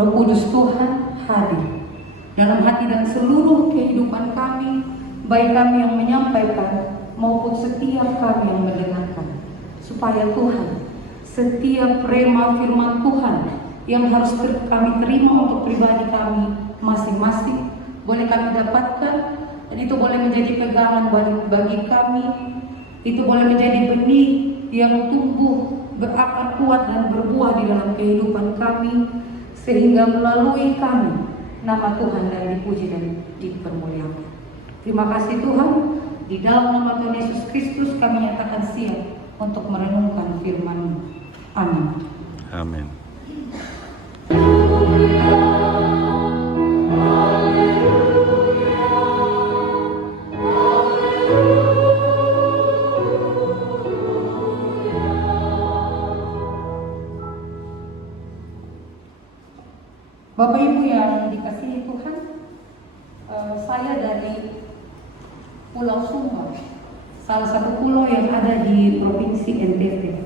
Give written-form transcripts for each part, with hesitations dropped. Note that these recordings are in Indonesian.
Roh Kudus Tuhan hadir dalam hati dan seluruh kehidupan kami, baik kami yang menyampaikan maupun setiap kami yang mendengarkan, supaya Tuhan, setiap rema firman Tuhan yang harus kami terima untuk pribadi kami masing-masing boleh kami dapatkan, dan itu boleh menjadi pegangan bagi kami. Itu boleh menjadi benih yang tumbuh, berakar kuat dan berbuah di dalam kehidupan kami, sehingga melalui kami nama Tuhan dan dipuji dan dipermuliakan. Terima kasih Tuhan. Di dalam nama Tuhan Yesus Kristus kami nyatakan siap untuk merenungkan firman-Mu. Amin. Amin. Bapak Ibu yang dikasihi Tuhan, saya dari Pulau Sumba, salah satu pulau yang ada di Provinsi NTT.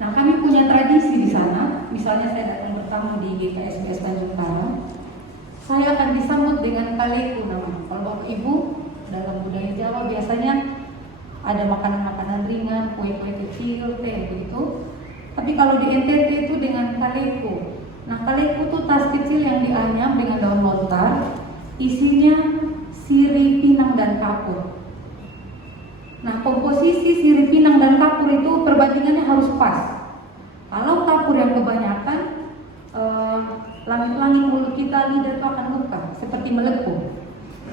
Nah, kami punya tradisi di sana. Misalnya saya datang pertama di GKSBS Tanjung Karang, saya akan disambut dengan kaleku namanya. Kalau Bapak Ibu dalam budaya Jawa biasanya ada makanan-makanan ringan, kue-kue kecil, teh begitu. Tapi kalau di NTT itu dengan kaleku. Nah, kaleku itu tas kecil yang dianyam dengan daun lontar, isinya sirih, pinang, dan kapur. Nah, komposisi sirih, pinang, dan kapur itu perbandingannya harus pas. Kalau kapur yang kebanyakan, langit-langit mulut kita, lidah itu akan luka, seperti melepuh.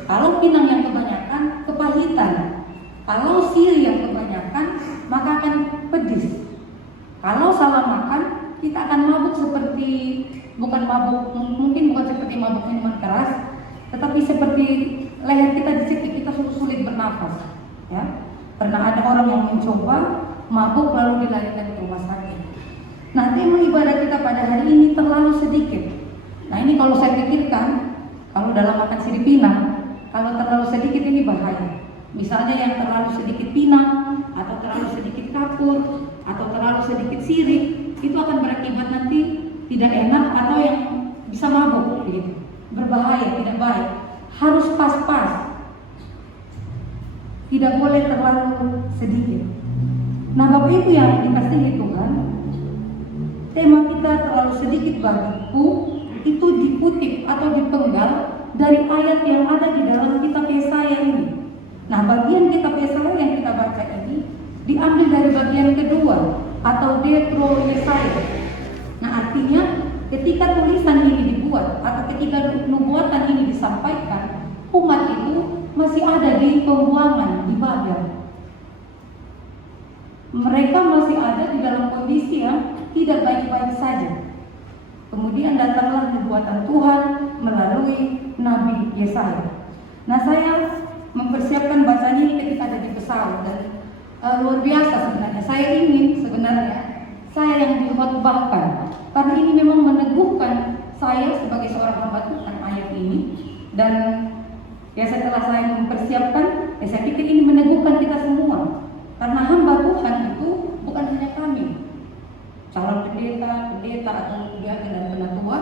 Kalau pinang yang kebanyakan, kepahitan. Kalau sirih yang kebanyakan, maka akan pedis. Kalau salah makan, kita akan mabuk seperti, bukan mabuk, mungkin bukan seperti mabuk minuman keras, tetapi seperti leher kita dicekik, kita sulit bernafas. Ya, pernah ada orang yang mencoba mabuk lalu dilarikan ke rumah sakit. Nah, tema ibadah kita pada hari ini terlalu sedikit. Nah, ini kalau saya pikirkan, kalau dalam makan sirih pinang, kalau terlalu sedikit ini bahaya. Misalnya yang terlalu sedikit pinang, atau terlalu sedikit kapur, atau terlalu sedikit sirih, itu akan berakibat nanti tidak enak atau yang bisa mabuk gitu. Berbahaya, tidak baik. Harus pas-pas. Tidak boleh terlalu sedikit. Nah, Bapak Ibu yang dikasihi Tuhan, tema kita terlalu sedikit bagiku itu dikutip atau dipenggal dari ayat yang ada di dalam kitab Yesaya ini. Nah, bagian kitab Yesaya yang kita baca ini diambil dari bagian kedua atau Deutero Yesaya. Nah, artinya ketika tulisan ini dibuat atau ketika nubuatan ini disampaikan, umat itu masih ada di pembuangan di Babel. Mereka masih ada di dalam kondisi yang tidak baik-baik saja. Kemudian datanglah nubuatan Tuhan melalui Nabi Yesaya. Nah, saya mempersiapkan bacaan ini ketika ada di pesawat dan luar biasa sebenarnya. Saya yang dikhotbahkan karena ini memang meneguhkan saya sebagai seorang hamba Tuhan ayat ini. Dan ya setelah saya mempersiapkan, saya pikir ini meneguhkan kita semua. Karena hamba Tuhan itu bukan hanya kami, calon pendeta atau diaken dan penatua,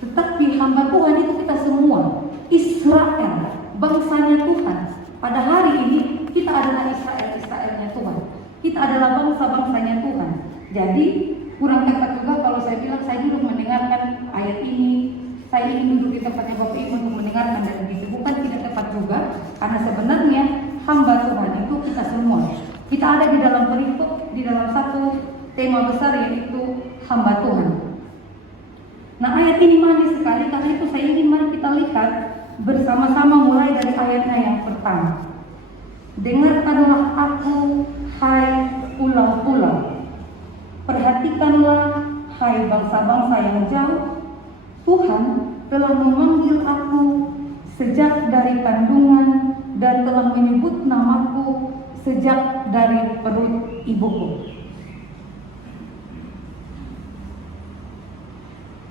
tetapi hamba Tuhan itu kita semua, Israel, bangsanya Tuhan. Pada hari ini kita adalah Israelnya Tuhan. Kita adalah bangsa-bangsanya Tuhan. Jadi kurang tepat juga kalau saya bilang saya duduk mendengarkan ayat ini, saya ingin duduk di tempatnya Bapak Ibu untuk mendengarkan dan begitu. Bukan tidak tepat juga, karena sebenarnya hamba Tuhan itu kita semua. Kita ada di dalam perikop, di dalam satu tema besar yaitu hamba Tuhan. Nah, ayat ini manis sekali, karena itu saya ingin mari kita lihat bersama-sama mulai dari ayatnya yang pertama. Dengarkanlah aku, hai pulau-pulau. Perhatikanlah, hai bangsa-bangsa yang jauh. Tuhan telah memanggil aku sejak dari kandungan dan telah menyebut namaku sejak dari perut ibuku.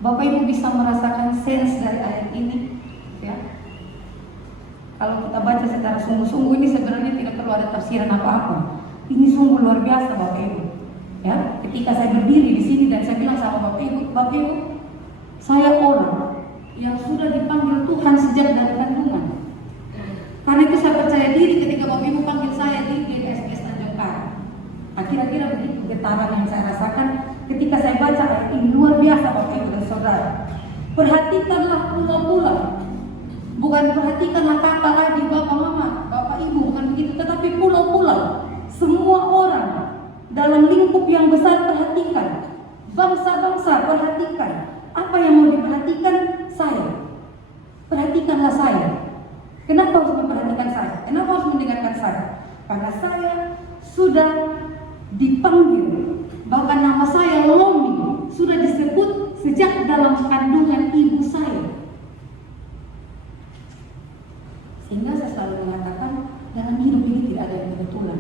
Bapak Ibu bisa merasakan sense dari ayat ini, ya. Kalau kita baca secara sungguh-sungguh, ini sebenarnya tidak perlu ada tafsiran apa-apa. Ini sungguh luar biasa, Bapak Ibu. Ya, ketika saya berdiri di sini dan saya bilang sama Bapak Ibu, Saya orang yang sudah dipanggil Tuhan sejak dari kandungan. Karena itu saya percaya diri ketika Bapak Ibu panggil saya di GSS Tanjung Karang. Kira-kira begitu getaran yang saya rasakan ketika saya baca ayat ini, luar biasa Bapak Ibu dan Saudara. Perhatikanlah pulau-pulau. Bukan perhatikanlah kakak, adik, bapak, mama, bapak, ibu, bukan begitu. Tetapi pulau-pulau, semua orang dalam lingkup yang besar perhatikan. Bangsa-bangsa perhatikan. Apa yang mau diperhatikan? Saya. Perhatikanlah saya. Kenapa harus memperhatikan saya? Kenapa harus mendengarkan saya? Karena saya sudah dipanggil. Bahkan nama saya Lomi sudah disebut sejak dalam kandungan ibu saya. Sehingga saya selalu mengatakan dalam hidup ini tidak ada yang kebetulan.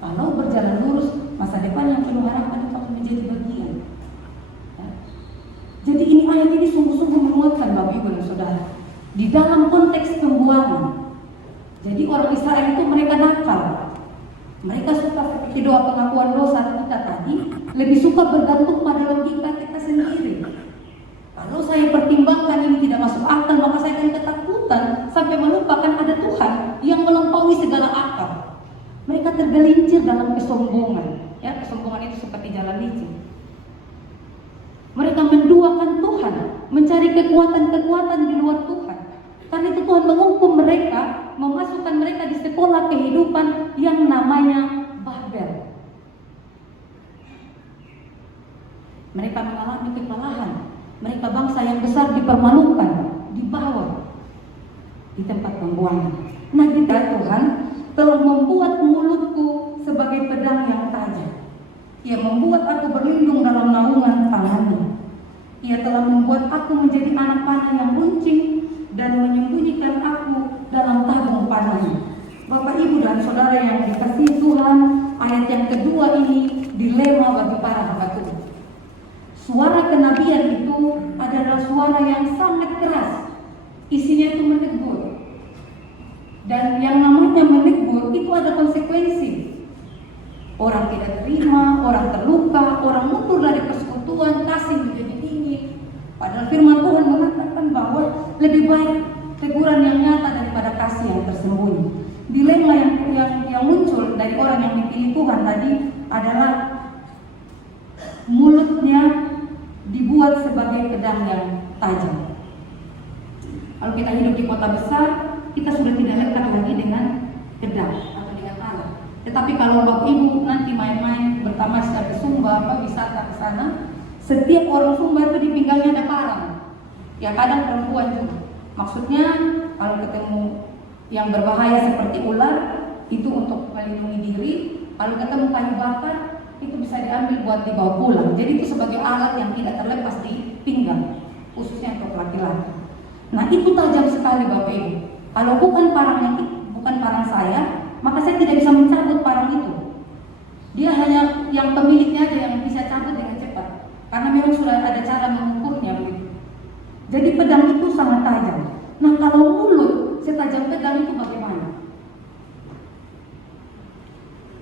Kalau berjalan lurus, masa depan yang penuh harapan itu akan menjadi bagian. Ya. Jadi ini ayat ini sungguh-sungguh menguatkan Bapak Ibu dan Saudara di dalam konteks pembuangan. Jadi orang Israel itu mereka nakal. Mereka suka seperti doa pengakuan dosa kita tadi, lebih suka bergantung pada logika kita sendiri. Kalau saya pertimbangkan ini tidak masuk akal, maka saya akan ketakutan sampai melupakan ada Tuhan yang melampaui segala akal. Mereka tergelincir dalam kesombongan. Ya, kesombongan itu seperti jalan licin. Mereka menduakan Tuhan, mencari kekuatan-kekuatan di luar Tuhan. Karena itu Tuhan menghukum mereka, memasukkan mereka di sekolah kehidupan yang namanya Babel. Mereka mengalami kekalahan. Mereka bangsa yang besar dipermalukan, dibawa di tempat pembuangan. Nah, kita Tuhan telah membuat mulutku sebagai pedang yang tajam. Ia membuat aku berlindung dalam naungan tangannya. Ia telah membuat aku menjadi anak panah yang runcing dan menyembunyikan aku dalam tabung panahnya. Bapak, Ibu, dan Saudara yang dikasihi Tuhan, ayat yang kedua ini dilema bagi para hamba Tuhan. Suara kenabian itu adalah suara yang sangat keras. Isinya itu menegur. Dan yang namanya menegur itu ada konsekuensi. Orang tidak terima, orang terluka, orang mundur dari persekutuan, kasih menjadi dingin. Padahal firman Tuhan mengatakan bahwa lebih baik teguran yang nyata daripada kasih yang tersembunyi. Dilema yang muncul dari orang yang dipilih Tuhan tadi adalah mulutnya dibuat sebagai pedang yang tajam. Kalau kita hidup di kota besar, kita sudah tidak lekat lagi dengan pedang atau dengan alat. Tetapi kalau Bapak Ibu nanti main-main bertamasya di Sumba, wisata ke sana, setiap orang Sumba itu di pinggangnya ada parang. Ya, kadang perempuan juga. Maksudnya kalau ketemu yang berbahaya seperti ular, itu untuk melindungi diri. Kalau ketemu kayu bakar, itu bisa diambil buat dibawa pulang. Jadi itu sebagai alat yang tidak terlepas di pinggang, khususnya untuk laki-laki. Nah, itu tajam sekali Bapak Ibu. Kalau bukan parang saya, maka saya tidak bisa mencabut parang itu. Dia hanya yang pemiliknya aja yang bisa cabut dengan cepat, karena memang sudah ada cara mengukurnya begitu. Jadi pedang itu sangat tajam. Nah, kalau mulut setajam pedang itu bagaimana?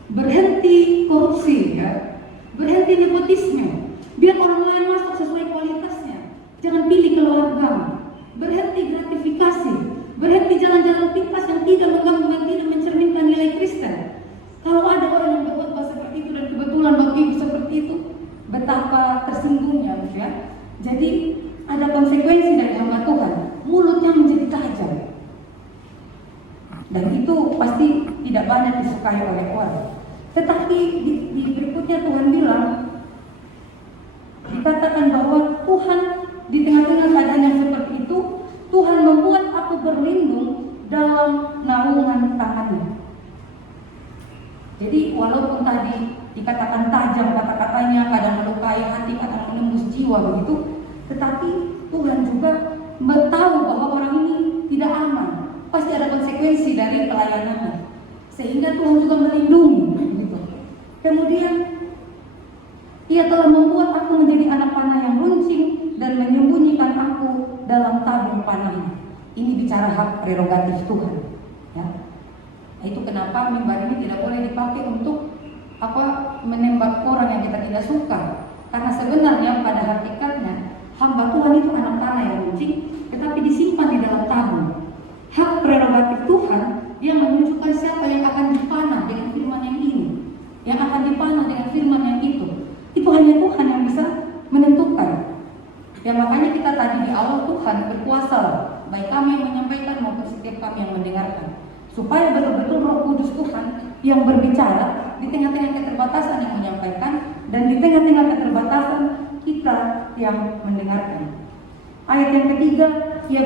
Berhenti korupsi, ya. Berhenti nepotisme. Biar orang lain masuk sesuai kualitasnya. Jangan pilih keluarga. Berhenti gratifikasi. Berhenti jalan-jalan pintas yang tidak mengganggu dan tidak mencerminkan nilai Kristen. Kalau ada orang yang berbuat seperti itu dan kebetulan Bapak Ibu seperti itu, betapa tersinggungnya, ya. Jadi ada konsekuensi dari hamba Tuhan. Mulutnya menjadi tajam. Dan itu pasti tidak banyak disukai oleh orang. Tetapi di berikutnya Tuhan bilang, dikatakan bahwa Tuhan di tengah-tengah keadaan yang seperti itu, Tuhan membuat aku berlindung dalam naungan tangannya. Jadi walaupun tadi dikatakan tajam kata-katanya, kadang melukai hati, kadang menembus jiwa begitu, tetapi Tuhan juga tahu bahwa orang ini tidak aman. Pasti ada konsekuensi dari pelayanannya. Sehingga Tuhan juga melindungi. Kemudian Ia telah membuat aku menjadi anak panah yang runcing dan menyembunyikan aku dalam tabung panahnya. Ini bicara hak prerogatif Tuhan, ya. Itu kenapa mimbar ini tidak boleh dipakai untuk menembak orang yang kita tidak suka. Karena sebenarnya pada hakikatnya hamba Tuhan itu anak tanah yang licik, tetapi disimpan di dalam tabung. Hak prerogatif Tuhan yang menunjukkan siapa yang akan dipanah dengan firman yang ini, yang akan dipanah dengan firman yang itu. Itu hanya Tuhan yang bisa menentukan. Ya makanya kita tadi di awal, Tuhan berkuasa, baik kami yang menyampaikan maupun setiap kami yang mendengarkan, supaya betul-betul Roh Kudus Tuhan yang berbicara di tengah-tengah keterbatasan yang menyampaikan dan di tengah-tengah keterbatasan kita yang mendengarkan. Ayat yang ketiga, ia